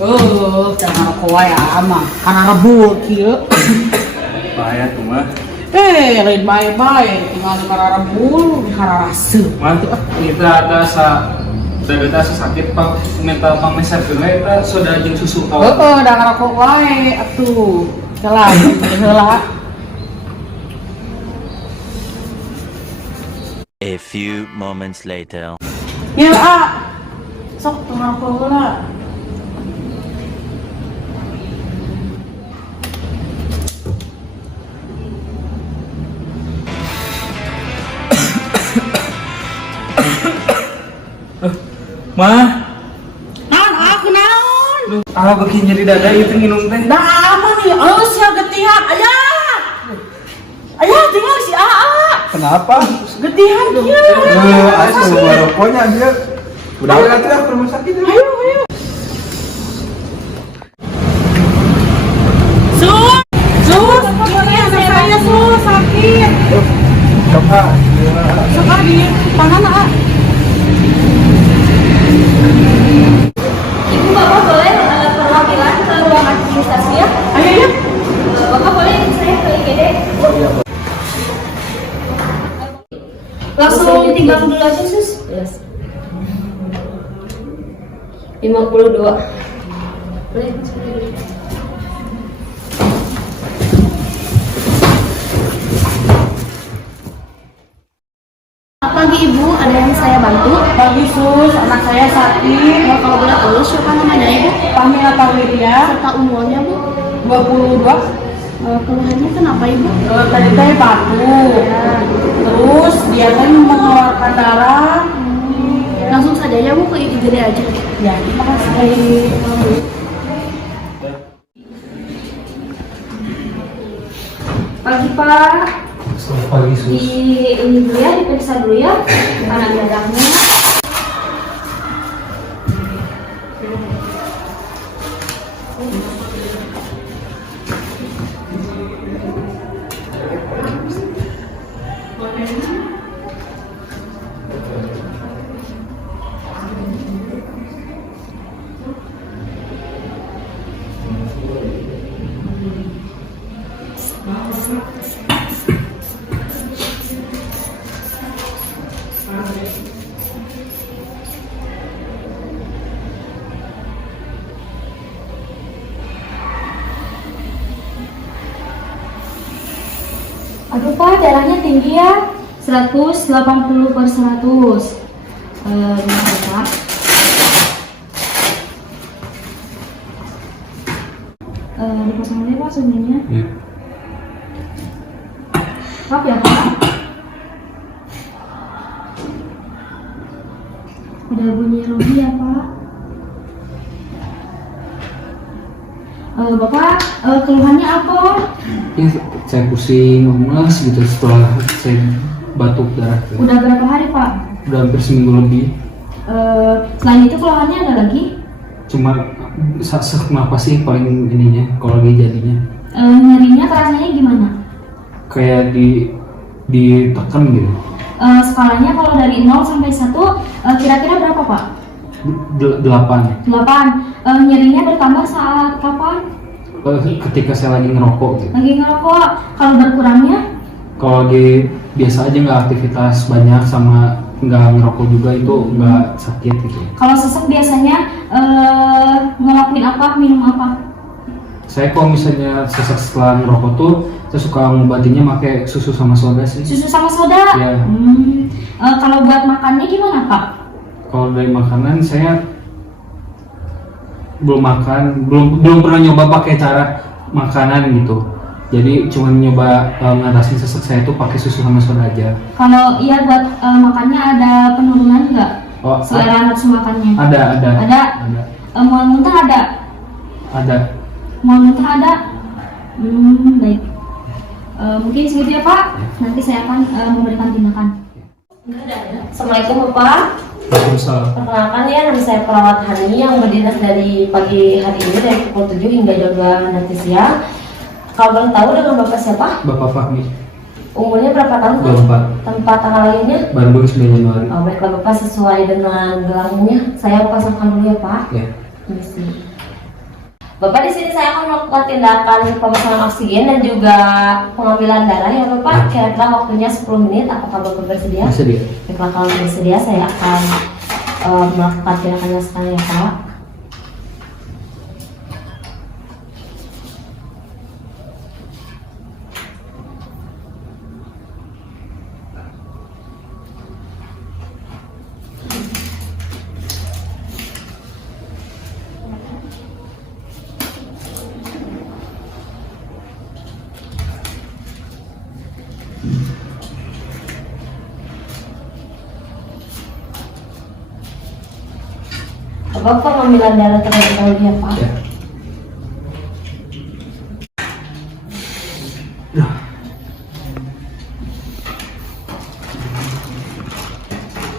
Jangan aku wae ama, karena rebut kieu. Bahaya tuh mah. Lain bae-bae, tinggal di karena rebut, di karena rasa. Mah, kita ada dada sakit pak, mental pak meser geus eta soda jeung susu kawan. Da ngarokok wae atuh. Kelah, heula. A few moments later. Ya, sok ngarokok heula. Mah, Naon aku naon? beuki nyeri dada itu nginum teh. Da aman nih, sia getihan aya. Aya tinggal si Aa. Kenapa? Getihan kieu. Ayo coba rokoknya anjir. Udah atuh ke rumah sakit. Ayo. Sus, ini anak saya sus sakit. Coba. Coba di tangan Aa. Ibu Bapak boleh perwakilan ke ruang administrasi ya? Ayo ya. Bapak boleh ikut saya ke IGD? Langsung timbang dulu aja sus. Yes. 52. Boleh masuk dulu. Pagi Ibu, ada yang saya bantu? Pagi sus, anak saya sakit. Kalau boleh tahu siapa namanya Ibu? Pamela Taulidia, Serta umurnya Bu? 22. Keluhannya kenapa Ibu? Tadi teh batuk. Terus dia kan mengeluarkan darah. Langsung saja ya Bu ke IGD aja. Ya, terima kasih. Pagi Pak. Selamat pagi sus. Ini dulu ya, diperiksa dulu ya tekanan darahnya. Aduh Pak, darahnya tinggi ya, 180/100. Gimana Pak? Dipasang aja Pak suhunya. Ya. Maaf ya Pak. Ada bunyi rugi ya Pak. Bapak, keluhannya apa? Ya, saya pusing, lemas gitu setelah saya batuk darah. Udah berapa hari Pak? Udah hampir seminggu lebih. Selain itu keluhannya ada lagi? Cuma sesak napas sih paling ininya kalau lagi jadinya. Nyerinya rasanya gimana? Kayak ditekan gitu. Skalanya kalau dari 0 sampai 1 kira-kira berapa Pak? 8. 8. Nyerinya bertambah saat kapan? Ketika saya lagi ngerokok gitu. Lagi ngerokok. Kalau berkurangnya? Kalau lagi biasa aja nggak aktivitas banyak sama nggak ngerokok juga itu nggak sakit gitu. Kalau sesek biasanya ngelakuin apa? Minum apa? Saya kalau misalnya sesak setelah ngerokok tuh saya suka ngobatinya pakai susu sama soda sih. Susu sama soda? Iya. Kalau buat makannya gimana Pak? Kalau dari makanan saya belum pernah nyoba pakai cara makanan gitu. Jadi cuma nyoba ngatasin sesak saya tuh pakai susu sama soda aja. Kalau iya buat makannya ada penurunan nggak? Oh, Selera nafsu makannya? Ada. Ada. Mual muntah ada? Ada. Mual muntah ada? Baik. Mungkin segitu ya Pak. Nanti saya akan memberikan tindakan. Assalamualaikum Bapak. Waalaikumsalam. Perkenalkan ya, nama saya perawat Hani yang berdinas dari pagi hari ini dari pukul 7 hingga jam 2 nanti siang. Kalau boleh tahu dengan Bapak siapa? Bapak Fahmi. Umurnya berapa tahun? 24. Tempat tanggal lahirnya? Bandung 9 Januari. Oh, baiklah Bapak, sesuai dengan gelarnya saya pasangkan dulu ya Pak. Ya. Permisi. Bapak di sini saya akan melakukan tindakan pemesanan oksigen dan juga pengambilan darah ya Bapak. Kira-kira waktunya 10 menit. Apakah Bapak bersedia? Bersedia. Baiklah, kalau bersedia saya akan melakukan tindakannya sekarang ya Pak. Bapak pengambilan darah terlebih dahulu ya Pak. Ya.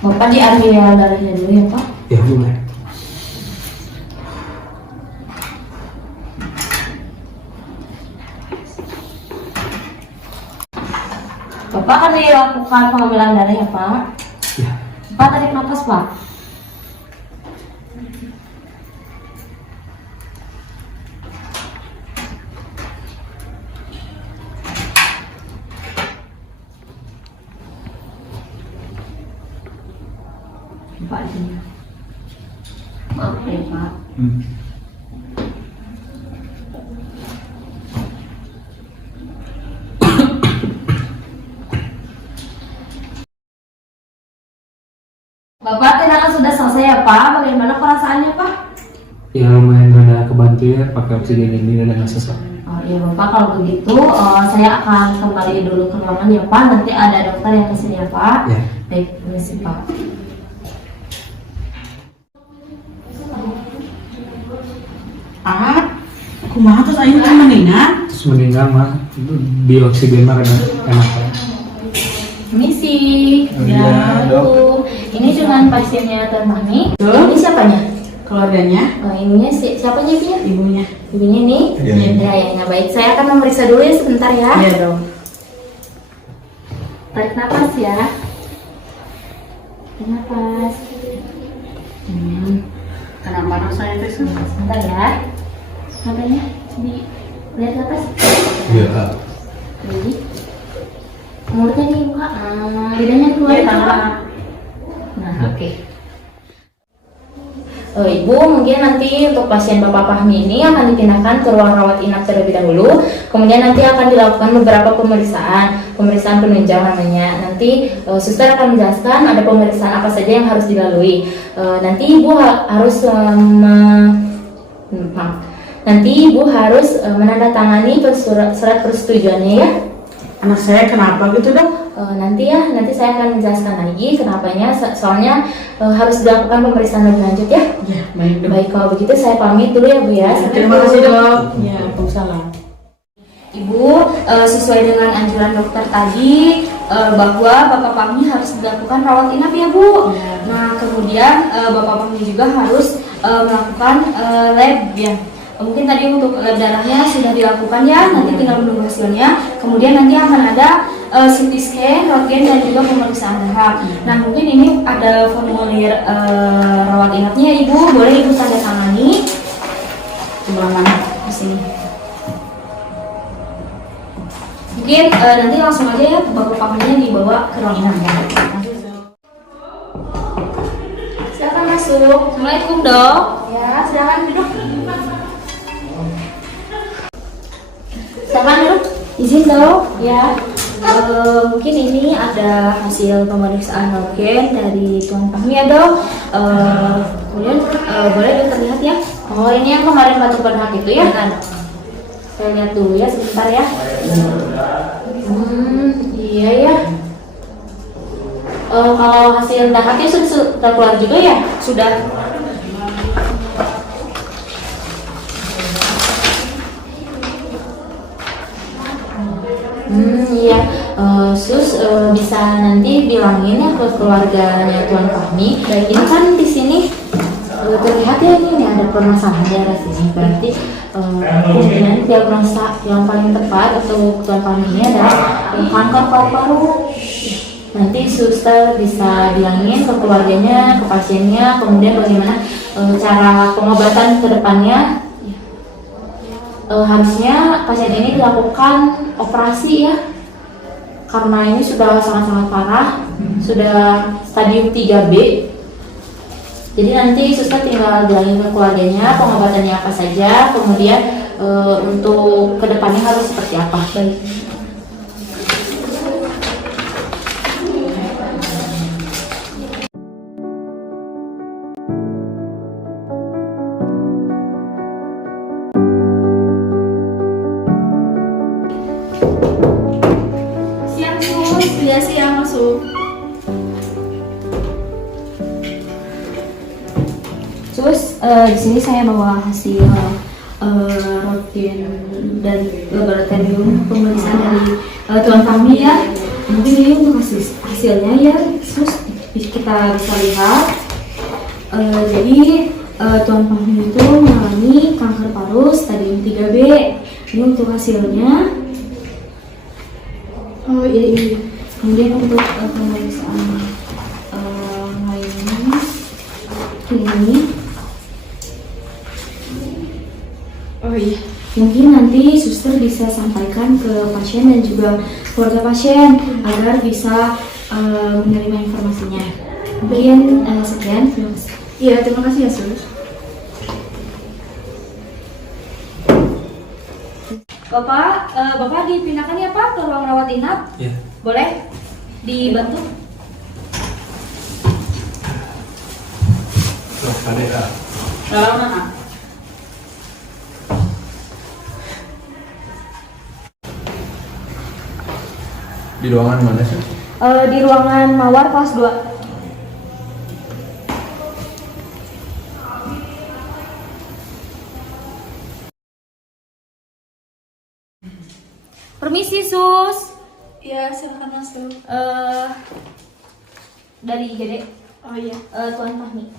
Bapak diambil darahnya dulu ya Pak. Ya boleh. Bapak akan dilakukan pengambilan darah ya Pak. Ya. Bapak tarik nafas Pak. Pak ini. Maaf ya Pak. Bapak tindakan sudah selesai ya Pak. Bagaimana perasaannya Pak? Ya lumayan rada kebantu ya pakai oksigen ini dan nggak sesak. Oh iya Bapak, kalau begitu saya akan kembali dulu ke ruangan ya Pak. Nanti ada dokter yang kesini ya Pak. Ya. Baik, permisi Pak. Kumaha terus aing teh mendingan? Terus meninggal mah di oksigen mah rada enak ya. Permisi. Ya, Dok. Ini dengan pasiennya Tuan Mami. Tuh. Ini siapanya? Keluarganya, Oh, ininya siapanya Pi? ibunya. Ibunya nih? Ya, ya, baik. Saya akan memeriksa dulu ya sebentar ya. Iya dong. Tarik nafas ya. Tarik nafas. Kenapa rasanya teh susah? Sebentar ya. Matanya lihat ke atas. Iya. Jadi mulutnya dibuka. Lidahnya keluar. Iya, tambah. Nah, oke. Ibu, mungkin nanti untuk pasien Bapak Fahmi ini akan dipindahkan ke ruang rawat inap terlebih dahulu. Kemudian nanti akan dilakukan beberapa pemeriksaan penunjang namanya. Nanti suster akan menjelaskan ada pemeriksaan apa saja yang harus dilalui. Nanti Ibu harus menandatangani surat persetujuannya ya. Anak saya kenapa gitu dong? Nanti saya akan menjelaskan lagi kenapanya. Soalnya harus dilakukan pemeriksaan lebih lanjut ya. Ya, baik dok. Baik, kalau begitu saya pamit dulu ya Bu ya. Ya, terima kasih dok. Ya, Waalaikumsalam. Ibu, sesuai dengan anjuran dokter tadi bahwa Bapak Fahmi harus dilakukan rawat inap ya Bu. Ya. Nah, kemudian Bapak Fahmi juga harus melakukan lab ya. Mungkin tadi untuk lab darahnya sudah dilakukan ya, nanti tinggal menunggu hasilnya. Kemudian nanti akan ada CT scan, röntgen dan juga pemeriksaan darah. Nah, mungkin ini ada formulir rawat inapnya Ibu, boleh Ibu tanda tangani. Sebelah mana? Di sini. Mungkin nanti langsung aja ya Bapak Fahminya dibawa ke ruang inap ya. Silakan masuk. Assalamualaikum dok. Ya, silakan duduk. Silakan duduk. Izin dok. Ya. Mungkin ini ada hasil pemeriksaan röntgen dari Tuan Fahmi ya dok. Kemudian boleh dokter lihat ya. Oh, ini yang kemarin batuk berdahak itu ya kan? Saya lihat dulu ya sebentar ya. Iya ya. Kalau hasil dahaknya sudah keluar juga ya? Sudah. Iya. Bisa nanti bilangin ya ke keluarganya Tuan Fahmi. Ini kan di sini terlihat ya ini ada permasalahan daerah sini. Berarti kemungkinan diagnosa yang paling tepat untuk Tuan Fahmi ini adalah kanker paru-paru. Nanti suster bisa bilangin ke keluarganya, ke pasiennya, kemudian bagaimana cara pengobatan ke depannya. harusnya pasien ini dilakukan operasi ya, karena ini sudah sangat-sangat parah, sudah stadium 3B. Jadi nanti suster tinggal bilangin ke keluarganya pengobatannya apa saja, kemudian untuk kedepannya harus seperti apa. Siap sus, sudah siap masuk. Sus, di sini saya bawa hasil rutin dari laboratorium pemeriksaan dari Tuan Fahmi ya. Mungkin ini untuk hasilnya ya, Sus, kita bisa lihat. Jadi Tuan Fahmi itu mengalami kanker paru stadium 3B. Ini untuk hasilnya. Oh iya. Kemudian untuk pemeriksaan lainnya ini. Oh iya. Mungkin nanti suster bisa sampaikan ke pasien dan juga keluarga pasien agar bisa menerima informasinya. Mungkin sekian. Terima kasih. Iya, terima kasih ya sus. Bapak dipindahkan ya Pak ke ruang rawat inap? Iya. Boleh dibantu? Dalam mana? Di ruangan mana sih? Di ruangan mawar kelas 2. Permisi sus. Iya, silakan masuk. Dari IGD. Oh iya. Tuan Fahmi.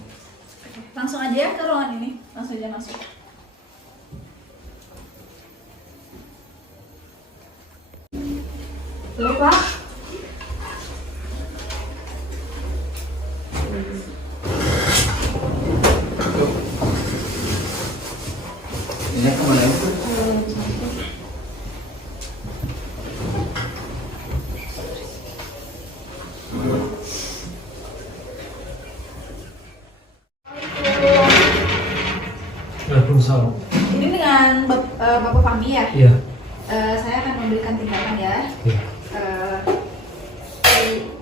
Oke, langsung aja ya ke ruangan ini. Langsung aja masuk. Boleh Pak? Ini kemana itu? Waalaikumsalam. Ini dengan Bapak Fahmi ya? Iya. Saya akan memberikan tindakan ya. Iya.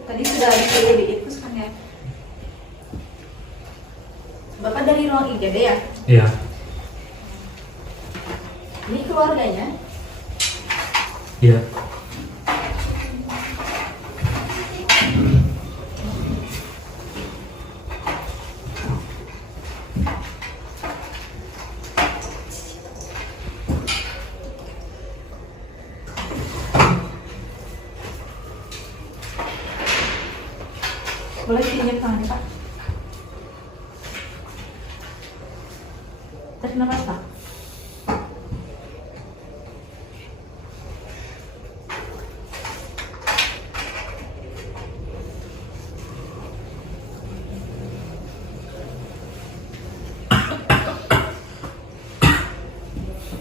Tadi sudah disuruh diinfus kan ya? Bapak dari ruang IGD ya? Iya. Ini keluarganya? Iya. Boleh pinjam tangannya Pak? Tarik nafas Pak.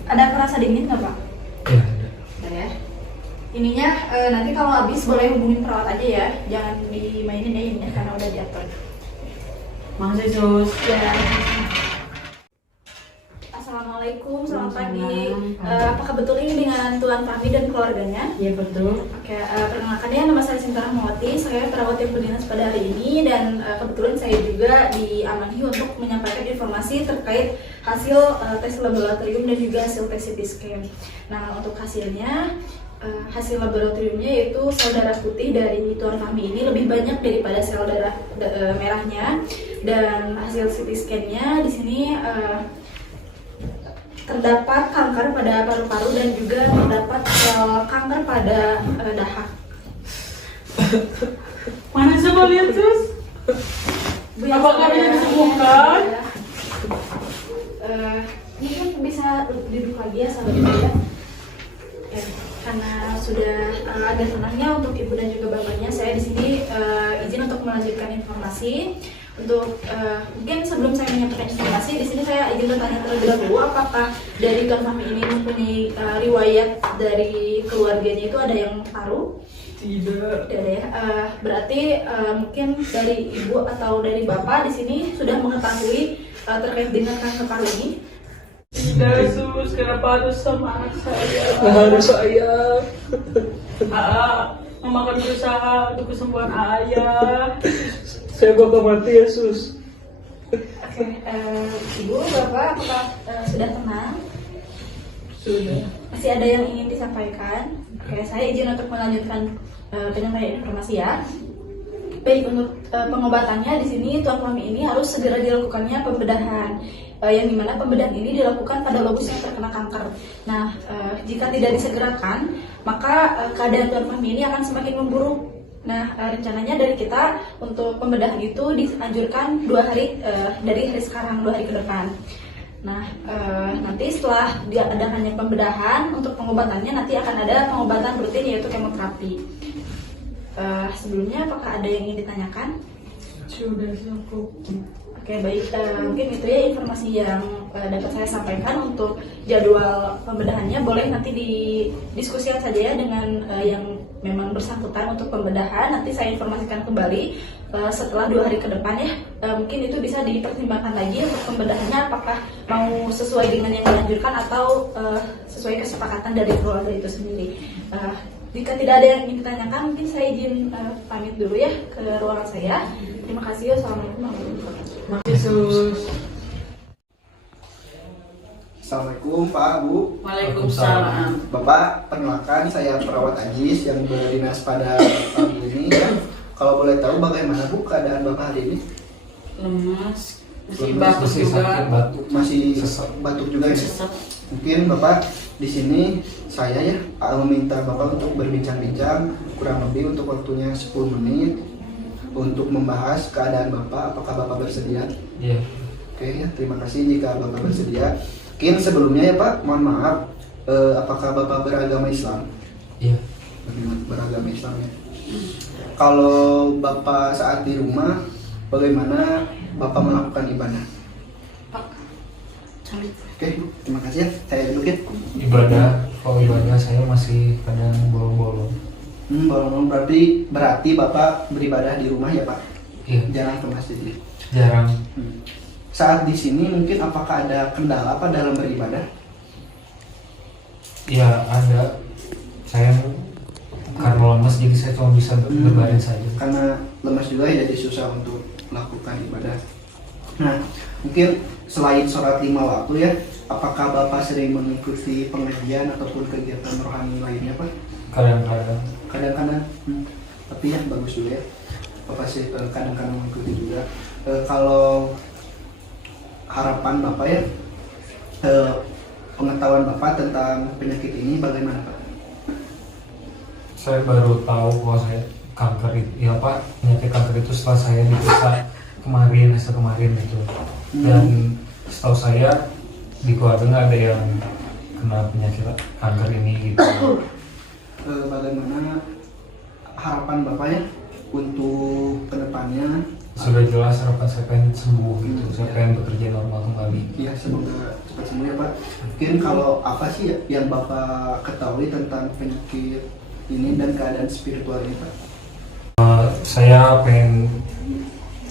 Ada perasa dingin nggak Pak? Iya. Ada ya. Ininya nanti kalau habis boleh hubungin perawat aja ya, jangan dimainin ya ininya karena udah diatur. Makasih sus. Ya. Assalamualaikum, selamat pagi. Apakah betul ini dengan Tuan Fahmi dan keluarganya? Iya betul. Oke, perkenalkan ya, nama saya Sinta Rahmawati, saya perawat yang berdinas pada hari ini dan kebetulan saya juga diamanahi untuk menyampaikan informasi terkait hasil tes laboratorium dan juga hasil tes CT scan. Nah, untuk hasilnya, hasil laboratoriumnya yaitu sel darah putih dari Tuan Fahmi ini lebih banyak daripada sel darah merahnya, dan hasil CT scan-nya di sini terdapat kanker pada paru-paru dan juga terdapat kanker pada dahak. Mana coba lihat sus? Apakah bisa disembuhkan? Ini kan bisa duduk lagi ya sahabat ya. Karena sudah agak tenangnya untuk ibu dan juga bapaknya, saya di sini izin untuk melanjutkan informasi. Untuk mungkin sebelum saya menyampaikan informasi di sini saya izin bertanya terlebih dahulu, apakah dari Tuan Fahmi ini mempunyai riwayat dari keluarganya itu ada yang paru? Tidak ada ya. Berarti mungkin dari ibu atau dari bapak di sini sudah mengetahui terkait dengan kanker paru ini? Tidak, Sus. Kenapa harus sama anak saya? Harus saya. Mama akan berusaha untuk kesembuhan ayah. Saya bakal mati ya, Sus. Oke, ibu, bapak, apakah sudah tenang? Sudah. Masih ada yang ingin disampaikan? Oke, saya izin untuk melanjutkan penyampaian informasi ya. Baik, untuk pengobatannya di sini Tuan Fahmi ini harus segera dilakukannya pembedahan, yang dimana pembedahan ini dilakukan pada lobus yang terkena kanker. Nah, jika tidak disegerakan, maka keadaan Tuan Fahmi ini akan semakin memburuk. Nah, rencananya dari kita untuk pembedahan itu dianjurkan 2 hari dari hari sekarang, 2 hari ke depan. Nah, nanti setelah diadakannya pembedahan, untuk pengobatannya nanti akan ada pengobatan rutin yaitu kemoterapi. Sebelumnya apakah ada yang ingin ditanyakan? Sudah cukup. Oke, baik. Mungkin itu ya informasi yang dapat saya sampaikan untuk jadwal pembedahannya. Boleh nanti didiskusikan saja ya dengan yang memang bersangkutan untuk pembedahan. Nanti saya informasikan kembali setelah 2 hari ke depan ya. Mungkin itu bisa dipertimbangkan lagi untuk pembedahannya, apakah mau sesuai dengan yang dianjurkan atau sesuai kesepakatan dari keluarga itu sendiri. Jika tidak ada yang ingin ditanyakan, mungkin saya izin pamit dulu ya ke ruangan saya. Terima kasih. Wassalamualaikum warahmatullahi wabarakatuh. Yesus. Assalamualaikum Pak, Bu. Waalaikumsalam. Bapak, perkenalkan saya perawat Ajis yang berdinas pada pagi ini ya. Kalau boleh tahu bagaimana Bu keadaan Bapak hari ini? Lemas. Masih Lemas, batuk masih juga. sakit batuk. Masih Sesak. batuk juga ya? Sesak. Mungkin Bapak di sini saya ya meminta Bapak untuk berbincang-bincang kurang lebih untuk waktunya 10 menit untuk membahas keadaan Bapak. Apakah Bapak bersedia? Iya. Oke ya, terima kasih jika Bapak bersedia. Mungkin sebelumnya ya Pak, mohon maaf, apakah Bapak beragama Islam? Iya. Beragama Islam ya. Kalau Bapak saat di rumah, bagaimana Bapak melakukan ibadah? Oke, Bu, terima kasih ya. Saya duduk ya. Kalau ibadah saya masih kadang bolong-bolong. Bolong berarti Bapak beribadah di rumah ya Pak? Iya. Jarang ke masjid ya? Jarang. Saat di sini mungkin apakah ada kendala apa dalam beribadah? Ya ada. Saya karena lemas jadi saya cuma bisa berbaring saja. Karena lemas juga ya, jadi susah untuk melakukan ibadah. Nah, mungkin selain sholat 5 waktu ya, apakah Bapak sering mengikuti pengajian ataupun kegiatan rohani lainnya Pak? Kadang-kadang. Kadang-kadang, tapi ya bagus juga ya. Bapak sih kadang-kadang mengikuti juga. Kalau harapan Bapak ya, pengetahuan Bapak tentang penyakit ini bagaimana Pak? Saya baru tahu bahwa saya kanker itu, ya Pak, penyakit kanker itu setelah saya diperiksa kemarin itu. Dan setahu saya di keluarga nggak ada yang kena penyakit kanker ini gitu. Bagaimana harapan Bapak ya untuk kedepannya? Sudah jelas harapan saya pengen sembuh gitu, saya pengen bekerja normal kembali. Iya, semoga cepat sembuh ya Pak. Mungkin kalau apa sih yang Bapak ketahui tentang penyakit ini dan keadaan spiritual ini Pak? Saya pengen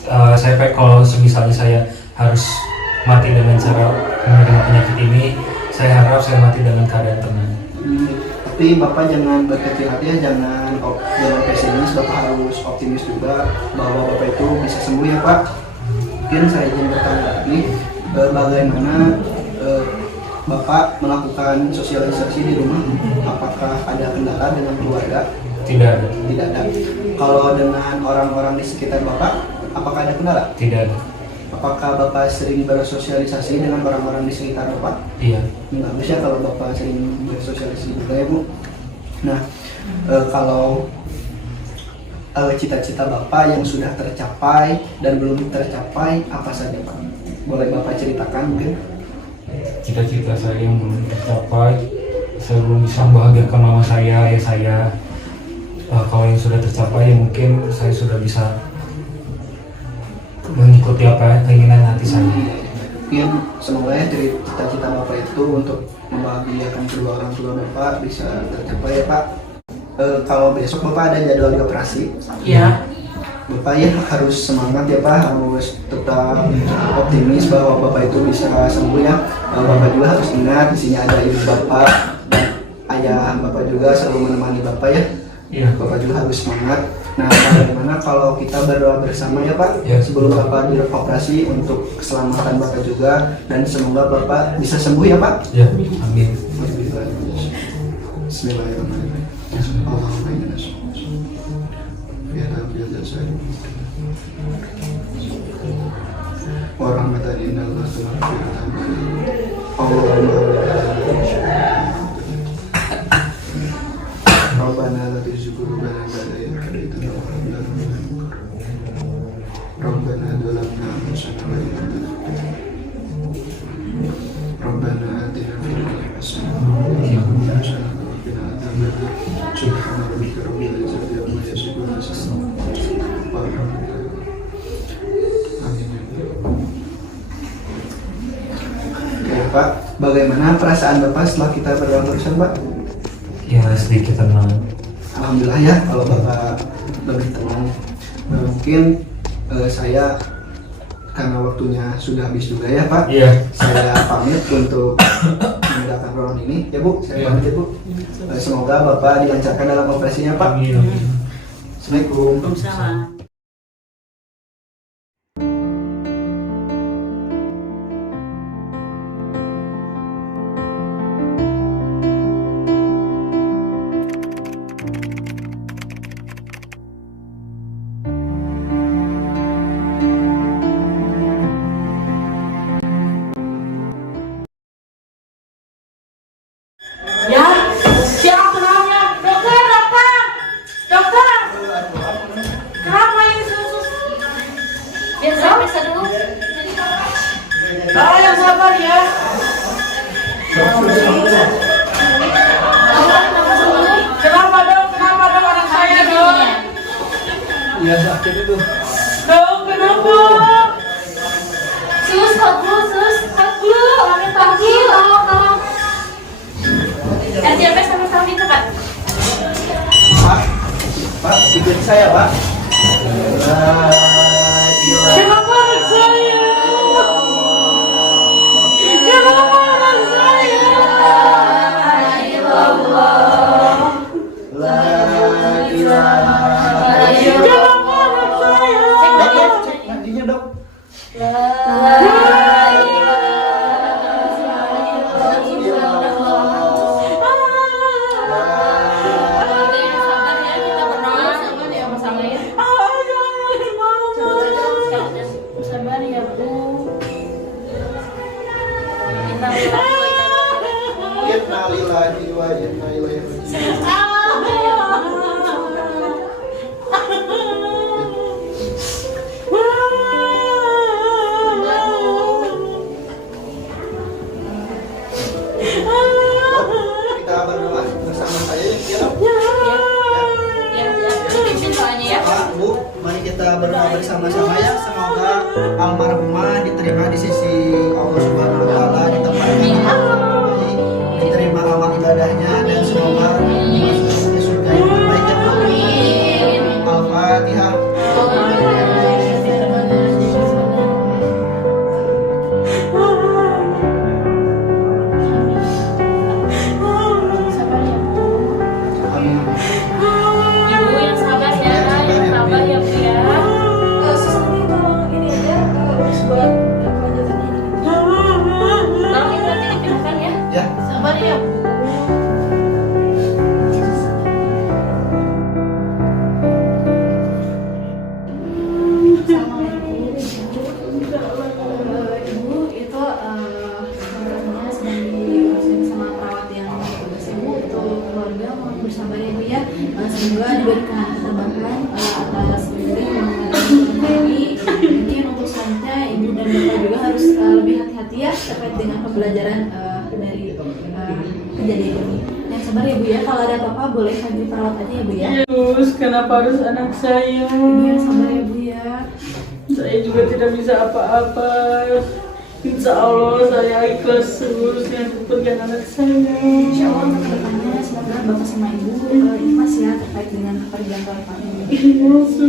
kalau misalnya saya harus mati dengan cara menerima penyakit ini, saya harap saya mati dengan keadaan tenang. Tapi Bapak jangan berkecil hati ya, jangan pesimis, Bapak harus optimis juga bahwa Bapak itu bisa sembuh ya Pak. Mungkin saya ingin bertanya lagi, bagaimana Bapak melakukan sosialisasi di rumah? Apakah ada kendala dengan keluarga? Tidak ada. Tidak ada. Kalau dengan orang-orang di sekitar Bapak, apakah ada kendala? Tidak ada. Apakah Bapak sering bersosialisasi dengan orang-orang di sekitar Bapak? Iya. Bagus ya kalau Bapak sering bersosialisasi juga ya Bu. Nah, kalau cita-cita Bapak yang sudah tercapai dan belum tercapai apa saja Pak? Boleh Bapak ceritakan mungkin? Cita-cita saya yang belum tercapai, saya belum bisa membahagiakan mama saya, ayah saya. Kalau yang sudah tercapai ya mungkin saya sudah bisa mengikuti apa keinginan hati saya. Mungkin semoga ya dari cita-cita Bapak itu untuk membahagiakan kedua orang tua Bapak bisa tercapai ya Pak. Kalau besok Bapak ada jadwal di operasi, Iya. Bapak ya harus semangat ya Pak, harus tetap optimis bahwa Bapak itu bisa sembuh ya. Bapak juga harus ingat di sini ada ibu Bapak dan ayah Bapak juga selalu menemani Bapak ya. Iya. Bapak juga harus semangat. Nah, bagaimana kalau kita berdoa bersama ya Pak, Ya. sebelum Bapak dioperasi untuk keselamatan Bapak juga dan semoga Bapak bisa sembuh ya Pak. Ya, amin. Bismillahirrahmanirrahim. Allahumma inna nas'aluka fi hadhihi al-jasad wa rahmatan innal maghfiratan Allahumma Rabbana la tuzigh qulubana ba'da idh hadaytana wa hab lana min ladunka Rabbana zalamna anfusana wa in lam taghfir lana Rabbana atina fid dunya hasanah wa fil akhirati hasanah wa qina adzabannar subhana rabbika rabbil izzati amma yasifun wa salamun walhamdulillah. Amin. Oke Pak, bagaimana perasaan Bapak setelah kita berdoa bersama Pak? Ya, sedikit tenang. Alhamdulillah ya kalau Bapak lebih tenang. Mungkin saya karena waktunya sudah habis juga ya Pak. Iya. Saya pamit untuk mengadakan ruangan ini ya Bu. Saya Iya. pamit ya Bu. Semoga Bapak dilancarkan dalam operasinya Pak. Amin. Assalamualaikum. Waalaikumsalam. Ya, siapa namanya? Dokter, dokter, dokter. Kenapa ini sus? Biar saya periksa dulu. Yang sabar ya. Kenapa dong? Kenapa dong anak saya dong? Iya sakit itu. Dong, kenapa? Sus, hot dulu, sus. Hot dulu. Kami panggil, tolong. RTP sama-sama itu, Pak. Pak, ikutin saya Pak. Kenapa anak saya? Kenapa anak saya? Kenapa anak saya? Cek nantinya dok. Sabar ya, Bu. Inna lillahi wa inna ilaihi raji'un. Kita berdoa bersama saya ya dok. Dipimpin soalnya ya. Pak, Bu, mari kita berdoa bersama-sama ya. Semoga almarhumah diterima di sisi Allah Subhanahu wa taala, ditempatkan di tempat yang terbaik, diterima amal ibadahnya dan semoga dimasukkan ke surga yang terbaik ya Bu. Al-Fatihah. Sabar ya, Bu. Amin. Ibu yang sabar ya, yang sabar ya, Bu ya. Sus nanti tolong ini aja urus buat kelanjutan ini. Tolong ini nanti dipindahkan ya. Ya. Sabar ya, Bu. Ibu itu sebenarnya sedang diurusin sama perawat yang tugas Ibu untuk keluarga mohon bersabar ya Bu ya. Semoga diberikan ketabahan atas diri yang mengalami mungkin untuk selanjutnya Ibu dan Bapak juga harus lebih hati-hati ya terkait dengan pembelajaran dari kejadian ini. Yang sabar ya Bu ya, kalau ada apa-apa boleh panggil perawat aja ya Bu ya. Terus kenapa harus anak saya? Ibu yang sabar ya Bu ya. Saya juga tidak bisa apa-apa. Insya Allah saya ikhlas terus dengan kepergian anak saya. Insya Allah untuk kedepannya semoga bapak sama ibu ikhlas ya terkait dengan kepergian Tuan Fahmi. Iya, Su.